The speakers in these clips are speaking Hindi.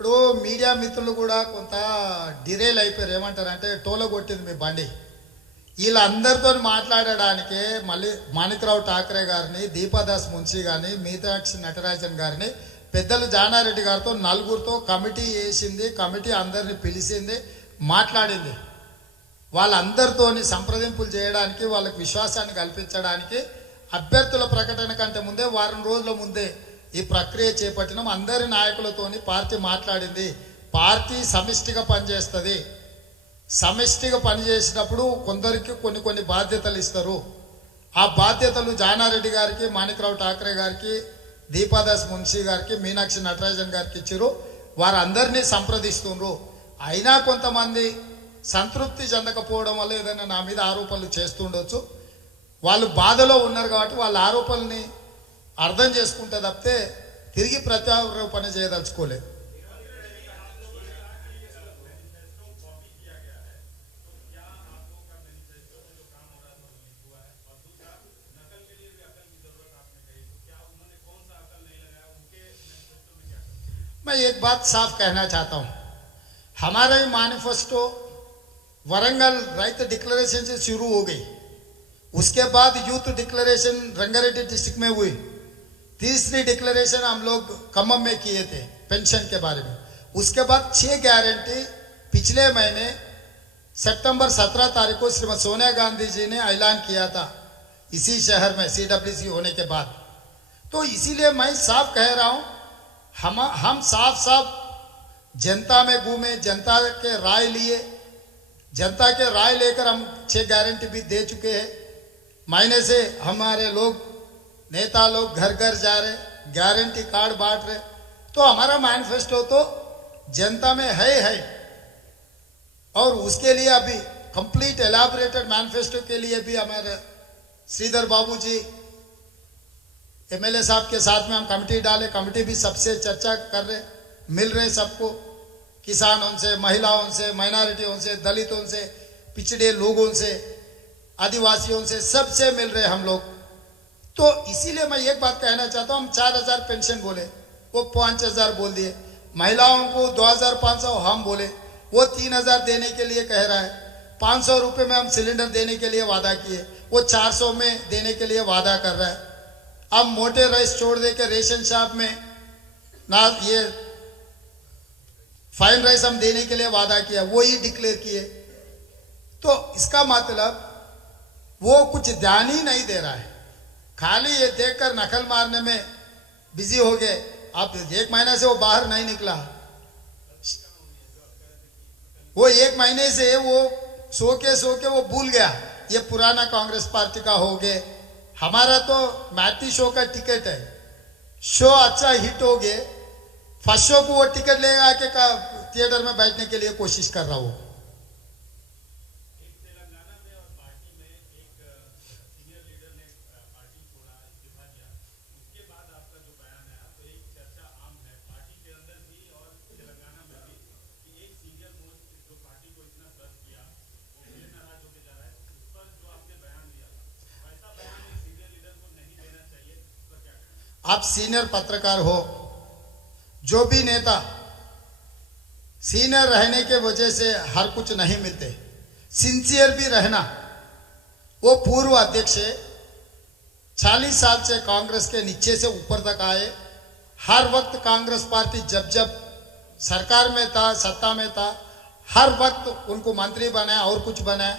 ఇప్పుడు మీడియా మిత్రులు కూడా కొంత డిరేల్ అయిపోయారు. ఏమంటారంటే టోలో కొట్టింది మీ బండి. వీళ్ళందరితో మాట్లాడడానికే మళ్ళీ మాణిక్రావు ఠాకరే గారిని, దీపాదాస్ మున్షి గారిని, మీనాక్షి నటరాజన్ గారిని, పెద్దలు జానారెడ్డి గారితో నలుగురితో కమిటీ వేసింది. కమిటీ అందరిని పిలిచింది, మాట్లాడింది. వాళ్ళందరితోని సంప్రదింపులు చేయడానికి, వాళ్ళకి విశ్వాసాన్ని కల్పించడానికి అభ్యర్థుల ప్రకటన కంటే ముందే వారం రోజుల ముందే ఈ ప్రక్రియ చేపట్టినాం. అందరి నాయకులతోని పార్టీ మాట్లాడింది. పార్టీ సమిష్టిగా పనిచేస్తుంది. సమిష్టిగా పనిచేసినప్పుడు కొందరికి కొన్ని బాధ్యతలు ఇస్తారు. ఆ బాధ్యతలు జానారెడ్డి గారికి, మాణిక్రావు ఠాకరే గారికి, దీపాదాస్ మున్షి గారికి, మీనాక్షి నటరాజన్ గారికి ఇచ్చారు. వారందరినీ సంప్రదిస్తున్నారు. అయినా కొంతమంది సంతృప్తి చెందకపోవడం వల్ల ఏదైనా నా మీద ఆరోపణలు చేస్తుండొచ్చు. వాళ్ళు బాధలో ఉన్నారు కాబట్టి వాళ్ళ ఆరోపణల్ని అర్థం చేసుకుంటే తప్పితే తిరిగి ప్రత్యారోపణ చేయదలుచుకోలేదు. मैं एक बात साफ कहना चाहता हूं, हमारा ही मैनिफेस्टो वरंगल राइट डिक्लेरेशन से शुरू हो गई. उसके बाद यूथ डिक्लेरेशन रंगारेड्डी डिस्ट्रिक्ट में हुई. तीसरी डिक्लेरेशन हम लोग खम्मम में किए थे पेंशन के बारे में. उसके बाद 6 गारंटी पिछले महीने सितंबर 17 तारीख को श्रीमती सोनिया गांधी जी ने ऐलान किया था इसी शहर में CWC होने के बाद. तो इसीलिए मैं साफ कह रहा हूं, हम साफ साफ जनता में घूमे, जनता के राय लिए, जनता के राय लेकर हम 6 गारंटी भी दे चुके हैं. महीने से हमारे लोग नेता लोग घर घर जा रहे, गारंटी कार्ड बांट रहे. तो हमारा मैनिफेस्टो तो जनता में है और उसके लिए अभी कंप्लीट एलाबोरेटेड मैनिफेस्टो के लिए भी हमारे श्रीधर बाबू जी MLA साहब के साथ में हम कमेटी डाले. कमेटी भी सबसे चर्चा कर रहे, मिल रहे सबको, किसानों से, महिलाओं से, माइनॉरिटियों से, दलितों से, पिछड़े लोगों से, आदिवासियों से, सबसे मिल रहे हम लोग. तो इसीलिए मैं एक बात कहना चाहता हूं, हम 4000 पेंशन बोले, वो 5000 बोल दिए. महिलाओं को 2500 हम बोले, वो 3000 देने के लिए कह रहा है. 500 रुपये में हम सिलेंडर देने के लिए वादा किए, वो 400 में देने के लिए वादा कर रहा है. अब मोटे राइस छोड़ दे के रेशन शॉप में ना ये फाइन राइस हम देने के लिए वादा किया, वो ही डिक्लेयर किए. तो इसका मतलब वो कुछ ध्यान ही नहीं दे रहा है, खाली ये देखकर नकल मारने में बिजी हो गए. अब 1 महीना से वो बाहर नहीं निकला. वो 1 महीने से वो सो के वो भूल गया ये पुराना कांग्रेस पार्टी का हो गए. हमारा तो मैटी शो का टिकट है. शो अच्छा हिट हो गए, फर्स्ट शो को वो टिकट लेगा के थिएटर में बैठने के लिए कोशिश कर रहा हूं. आप सीनियर पत्रकार हो, जो भी नेता सीनियर रहने के वजह से हर कुछ नहीं मिलते, सिंसियर भी रहना. वो पूर्व अध्यक्ष 40 साल से कांग्रेस के नीचे से ऊपर तक आए. हर वक्त कांग्रेस पार्टी जब जब सरकार में था, सत्ता में था, हर वक्त उनको मंत्री बनाया और कुछ बनाया.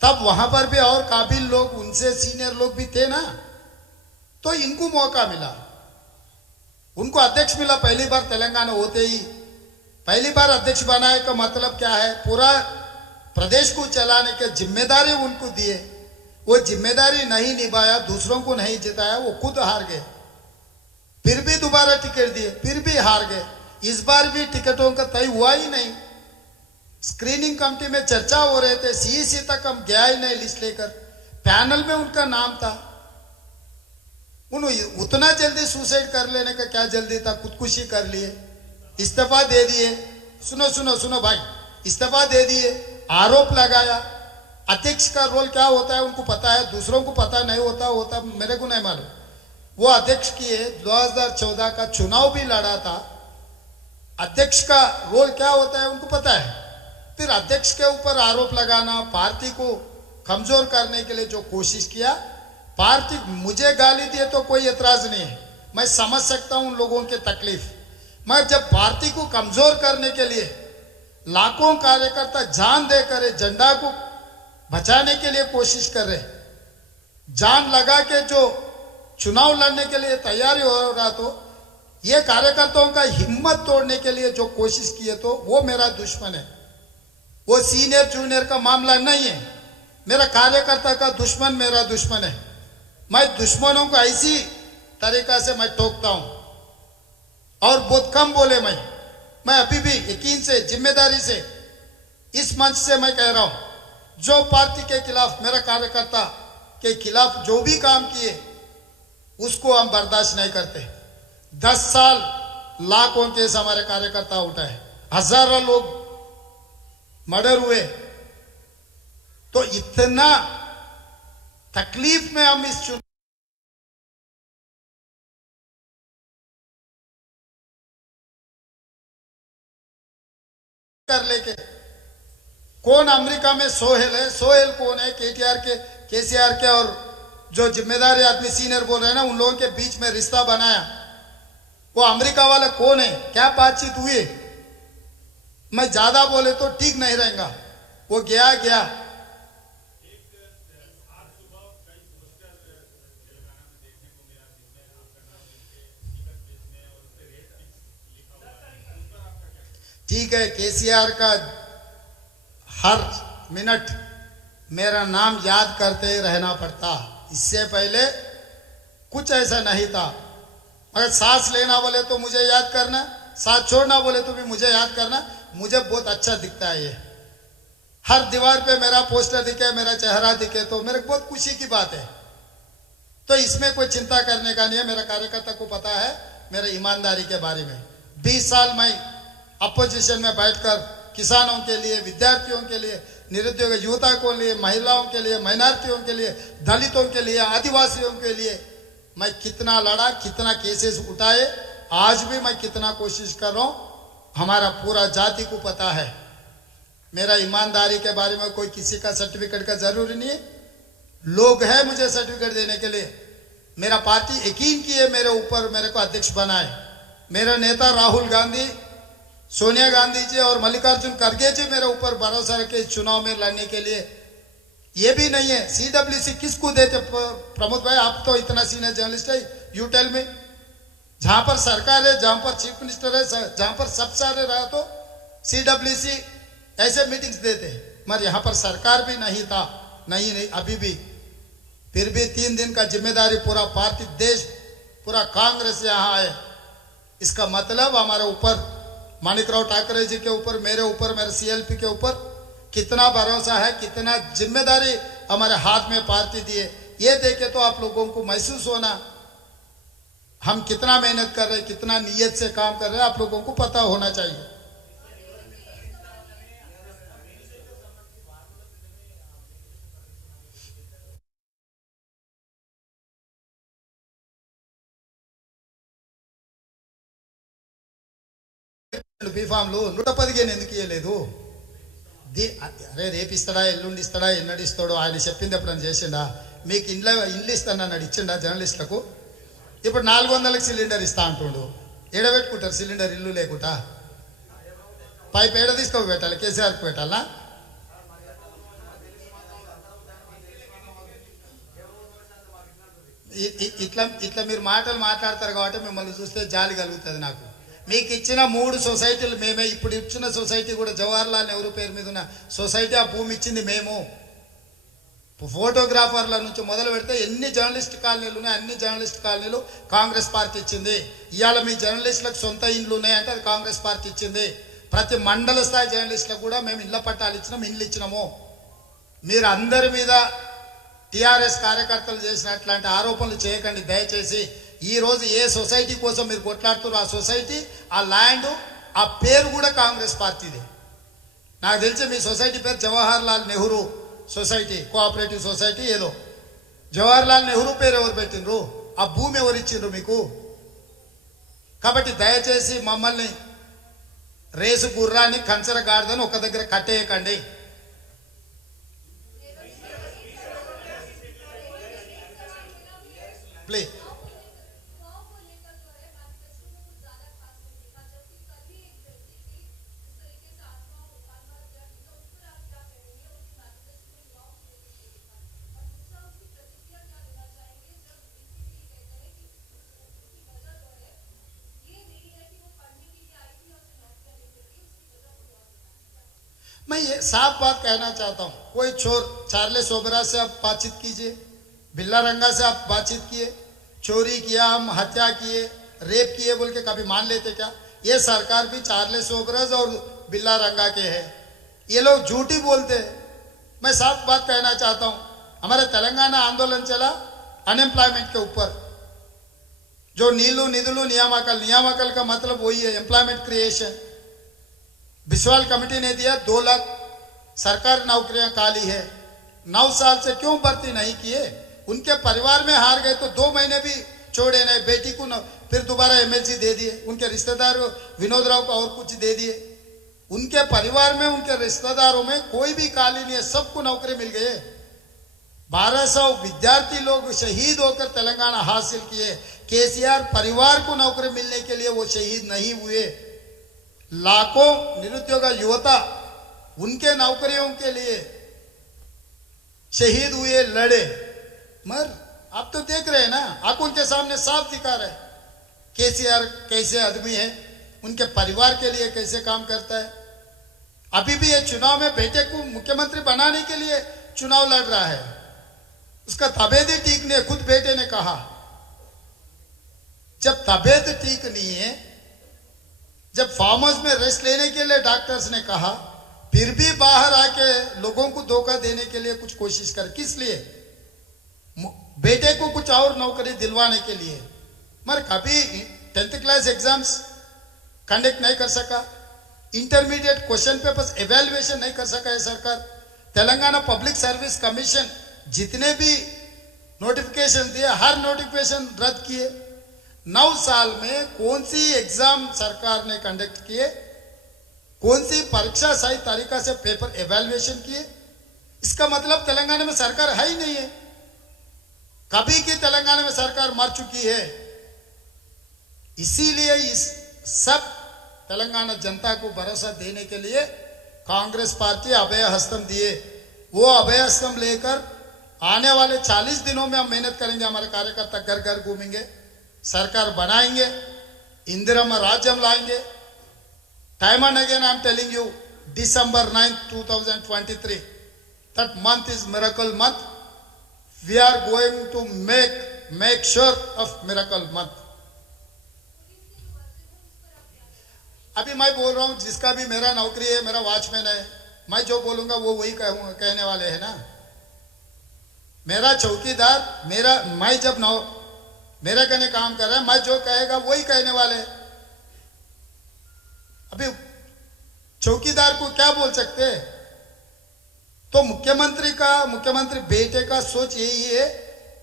तब वहां पर भी और काबिल लोग, उनसे सीनियर लोग भी थे ना. तो इनको मौका मिला, उनको अध्यक्ष मिला. पहली बार तेलंगाना होते ही पहली बार अध्यक्ष बनाए का मतलब क्या है, पूरा प्रदेश को चलाने की जिम्मेदारी उनको दिए. वो जिम्मेदारी नहीं निभाया, दूसरों को नहीं जिताया, वो खुद हार गए. फिर भी दोबारा टिकट दिए, फिर भी हार गए. इस बार भी टिकटों का तय हुआ ही नहीं. स्क्रीनिंग कमेटी में चर्चा हो रहे थे, CEC तक हम गया ही नहीं लिस्ट लेकर. पैनल में उनका नाम था. उन्होंने उतना जल्दी सुसाइड कर लेने का क्या जल्दी था, खुदकुशी कर लिए, इस्तीफा दे दिए. सुनो सुनो सुनो भाई, इस्तीफा दे दिए, आरोप लगाया. अध्यक्ष का रोल क्या होता है उनको पता है, दूसरों को पता नहीं होता मेरे को नहीं मालूम. वो अध्यक्ष किए, 2014 का चुनाव भी लड़ा था. अध्यक्ष का रोल क्या होता है उनको पता है। फिर अध्यक्ष के ऊपर आरोप लगाना, पार्टी को कमजोर करने के लिए जो कोशिश किया, पार्टी मुझे गाली दिए तो कोई एतराज नहीं है, मैं समझ सकता हूं उन लोगों की तकलीफ। मैं जब पार्टी को कमजोर करने के लिए लाखों कार्यकर्ता जान देकर झंडा को बचाने के लिए कोशिश कर रहे, जान लगा के जो चुनाव लड़ने के लिए तैयारी हो रहा, तो ये कार्यकर्ताओं का हिम्मत तोड़ने के लिए जो कोशिश किए तो वो मेरा दुश्मन है। वो सीनियर जूनियर का मामला नहीं है, मेरा कार्यकर्ता का दुश्मन मेरा दुश्मन है। मैं दुश्मनों को ऐसी तरीका से मैं टोकता हूं और बहुत कम बोले। मैं अभी भी यकीन से, जिम्मेदारी से इस मंच से मैं कह रहा हूं, जो पार्टी के खिलाफ, मेरा कार्यकर्ता के खिलाफ जो भी काम किए उसको हम बर्दाश्त नहीं करते। 10 साल लाखों केस हमारे कार्यकर्ता उठाए, हजारों लोग मर्डर हुए, तो इतना तकलीफ में हम इस चुनाव कर लेके, कौन अमेरिका में सोहेल है, सोहेल कौन है, केटीआर के, केसीआर के और जो जिम्मेदारी आदमी सीनियर बोल रहे हैं ना, उन लोगों के बीच में रिश्ता बनाया, वो अमेरिका वाला कौन है, क्या बातचीत हुई। मैं ज्यादा बोले तो ठीक नहीं रहेगा, वो गया। ठीक है, केसीआर का हर मिनट मेरा नाम याद करते रहना पड़ता, इससे पहले कुछ ऐसा नहीं था। अगर सांस लेना बोले तो मुझे याद करना, सांस छोड़ना बोले तो भी मुझे याद करना। मुझे बहुत अच्छा दिखता है ये, हर दीवार पे मेरा पोस्टर दिखे, मेरा चेहरा दिखे तो मेरे को बहुत खुशी की बात है। तो इसमें कोई चिंता करने का नहीं है। मेरा कार्यकर्ता को पता है मेरे ईमानदारी के बारे में। 20 साल मैं अपोजिशन में बैठकर किसानों के लिए, विद्यार्थियों के लिए, निरुद्योग युवता को लिए, महिलाओं के लिए, माइनॉरिटियों के लिए, दलितों के लिए, आदिवासियों के लिए मैं कितना लड़ा, कितना केसेस उठाए, आज भी मैं कितना कोशिश कर रहा हूं। हमारा पूरा जाति को पता है मेरा ईमानदारी के बारे में। कोई किसी का सर्टिफिकेट का जरूरी नहीं है, लोग हैं मुझे सर्टिफिकेट देने के लिए। मेरा पार्टी यकीन किए मेरे ऊपर, मेरे को अध्यक्ष बनाए। मेरे नेता राहुल गांधी, सोनिया गांधी जी और मल्लिकार्जुन खड़गे जी मेरे ऊपर भरोसा रखे इस चुनाव में लड़ने के लिए। ये भी नहीं है सीडब्ल्यूसी किसको देते। प्रमोद भाई, आप तो इतना सीनियर जर्नलिस्ट है, यू टेल में, जहां पर सरकार है, जहां पर चीफ मिनिस्टर है, जहां पर सब सारे रहा तो सीडब्ल्यूसी ऐसे मीटिंग्स देते, मगर यहां पर सरकार भी नहीं था, नहीं अभी भी। फिर भी 3 दिन का जिम्मेदारी पूरा पार्टी, देश पूरा कांग्रेस यहां है। इसका मतलब हमारे ऊपर, माणिकराव ठाकरे जी के ऊपर, मेरे ऊपर, मेरे सीएलपी के ऊपर कितना भरोसा है, कितना जिम्मेदारी हमारे हाथ में पार्टी दिए। ये देखे तो आप लोगों को महसूस होना हम कितना मेहनत कर रहे हैं, कितना नियत से काम कर रहे हैं, आप लोगों को पता होना चाहिए। బీఫామ్లు 115 ఎందుకు ఇయ్యలేదు? అరే రేపు ఇస్తాడా, ఎల్లుండి ఇస్తాడా, ఎన్నడు ఇస్తాడో ఆయన చెప్పింది ఎప్పుడైనా చేసిండా? మీకు ఇండ్లు ఇస్తానన్నాడు, ఇచ్చిండా జర్నలిస్టులకు? ఇప్పుడు 400కి సిలిండర్ ఇస్తా అంటుండు, ఏడబెట్టుకుంటారు సిలిండర్ ఇల్లు లేకుండా? పైప్ ఏడ తీసుకొని పెట్టాలి, కేసీఆర్కి పెట్టాలా? ఇట్లా మీరు మాటలు మాట్లాడతారు కాబట్టి మిమ్మల్ని చూస్తే జాలి కలుగుతుంది నాకు. మీకు ఇచ్చిన 3 సొసైటీలు మేమే, ఇప్పుడు ఇచ్చిన సొసైటీ కూడా జవహర్లాల్ నెహ్రూ పేరు మీద ఉన్న సొసైటీ, ఆ భూమి ఇచ్చింది మేము. ఫోటోగ్రాఫర్ల నుంచి మొదలు పెడితే ఎన్ని జర్నలిస్ట్ కాలనీలు ఉన్నాయి, అన్ని జర్నలిస్ట్ కాలనీలు కాంగ్రెస్ పార్టీ ఇచ్చింది. ఇవాళ మీ జర్నలిస్టులకు సొంత ఇండ్లు ఉన్నాయంటే అది కాంగ్రెస్ పార్టీ ఇచ్చింది. ప్రతి మండల స్థాయి జర్నలిస్టులకు కూడా మేము ఇళ్ల పట్టాలు ఇచ్చినాం, ఇండ్లు ఇచ్చినాము. మీరు అందరి మీద టీఆర్ఎస్ కార్యకర్తలు చేసినట్లాంటి ఆరోపణలు చేయకండి దయచేసి. ఈ రోజు ఏ సొసైటీ కోసం మీరు కొట్లాడుతారో ఆ సొసైటీ, ఆ ల్యాండ్, ఆ పేరు కూడా కాంగ్రెస్ పార్టీదే. నాకు తెలిసి మీ సొసైటీ పేరు Jawaharlal Nehru society, cooperative society ఏదో. జవహర్లాల్ నెహ్రూ పేరు ఎవరు పెట్టిండ్రు? ఆ భూమి ఎవరు ఇచ్చిండ్రు మీకు? కాబట్టి దయచేసి మమ్మల్ని రేసు గుర్రాన్ని కంచర గాడిదని ఒక దగ్గర కట్టేయకండి. प्लीज मैं ये साफ बात कहना चाहता हूं, कोई चोर चार्लेस ओबरा से आप बातचीत कीजिए, बिल्ला रंगा से आप बातचीत किए, चोरी किया, हम हत्या किए, रेप किए बोल के कभी मान लेते क्या? ये सरकार भी चार्लेस ओबराज और बिल्ला रंगा के है, ये लोग झूठी बोलते हैं। मैं साफ बात कहना चाहता हूं, हमारे तेलंगाना आंदोलन चला अनएम्प्लॉयमेंट के ऊपर, जो नीलू निधुलू नियामकल, नियामकल का मतलब वही है एम्प्लॉयमेंट क्रिएशन। बिस्वाल कमेटी ने दिया 2 लाख सरकारी नौकरियां खाली है, 9 साल से क्यों भर्ती नहीं किए? उनके परिवार में हार गए तो 2 महीने भी छोड़े नहीं, बेटी को फिर दोबारा एमएलसी दे दिए, उनके रिश्तेदार विनोद राव को और कुछ दे दिए। उनके परिवार में उनके रिश्तेदारों में कोई भी खाली नहीं है, सबको नौकरी मिल गई। 1200 विद्यार्थी लोग शहीद होकर तेलंगाना हासिल किए, केसीआर परिवार को नौकरी मिलने के लिए वो शहीद नहीं हुए। लाखों निरुद्योग युवता उनके नौकरियों के लिए शहीद हुए, लड़े, मगर आप तो देख रहे हैं ना, आंखों के सामने साफ दिखा रहे केसीआर कैसे आदमी है, उनके परिवार के लिए कैसे काम करता है। अभी भी ये चुनाव में बेटे को मुख्यमंत्री बनाने के लिए चुनाव लड़ रहा है, उसका तबीयत ही ठीक नहीं है। खुद बेटे ने कहा जब तबीयत ठीक नहीं है, जब फार्म हाउस में रेस्ट लेने के लिए डॉक्टर्स ने कहा, फिर भी बाहर आके लोगों को धोखा देने के लिए कुछ कोशिश कर, किस लिए? बेटे को कुछ और नौकरी दिलवाने के लिए। मगर कभी 10th क्लास एग्जाम्स कंडक्ट नहीं कर सका, इंटरमीडिएट क्वेश्चन पेपर्स एवेल्युएशन नहीं कर सका है सरकार। तेलंगाना पब्लिक सर्विस कमीशन जितने भी नोटिफिकेशन दिए, हर नोटिफिकेशन रद्द किए। 9 साल में कौन सी एग्जाम सरकार ने कंडक्ट किए, कौन सी परीक्षा सही तरीका से पेपर एवेल्युएशन किए? इसका मतलब तेलंगाना में सरकार है ही नहीं है। कभी की तेलंगाना में सरकार मर चुकी है। इसीलिए इस सब तेलंगाना जनता को भरोसा देने के लिए कांग्रेस पार्टी अभय हस्तम दिए। वो अभय हस्तम लेकर आने वाले 40 दिनों में हम मेहनत करेंगे, हमारे कार्यकर्ता घर घर घूमेंगे, सरकार बनाएंगे, इंदिरम्मा राज्यम लाएंगे। Time and again I am telling you, December 9, 2023, that month is miracle month. We are going to make sure of miracle month. अभी मैं बोल रहा हूं, जिसका भी मेरा नौकरी है, मेरा वॉचमैन है, मैं जो बोलूंगा वो वही कहने वाले हैं ना। मेरा चौकीदार मैं जब मेरा कहने काम कर रहा है, मैं जो कहेगा वही कहने वाले हैं। अभी चौकीदार को क्या बोल सकते हैं? तो मुख्यमंत्री बेटे का सोच यही है,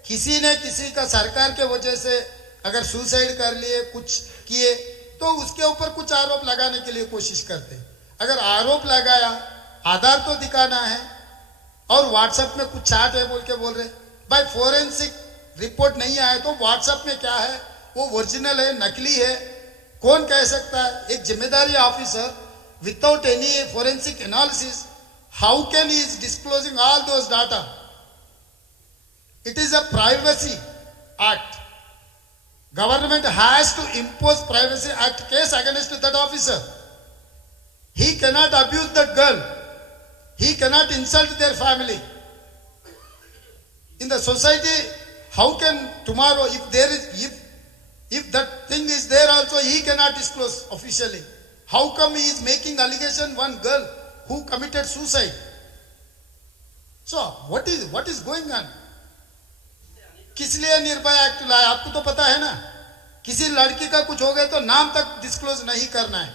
किसी ने किसी का सरकार के वजह से अगर सुसाइड कर लिए, कुछ किए, तो उसके ऊपर कुछ आरोप लगाने के लिए कोशिश करते। अगर आरोप लगाया, आधार तो दिखाना है। और व्हाट्सएप में कुछ चाट है बोल के बोल रहे भाई, फोरेंसिक रिपोर्ट नहीं आया तो व्हाट्सएप में क्या है, वो ओरिजिनल है नकली है, कौन कह सकता है? एक जिम्मेदारी officer without any forensic analysis, how can he is disclosing all those data? It is a privacy act. Government has to impose Privacy Act case against that officer. He cannot abuse that girl. He cannot insult their family. In the society, how can tomorrow, if that thing is there also, he cannot disclose officially. How come he is making allegation one girl who committed suicide? So what is going on? किस लिए निर्भया एक्ट लाया? आपको तो पता है ना, किसी लड़की का कुछ हो गया तो नाम तक डिस्क्लोज नहीं करना है।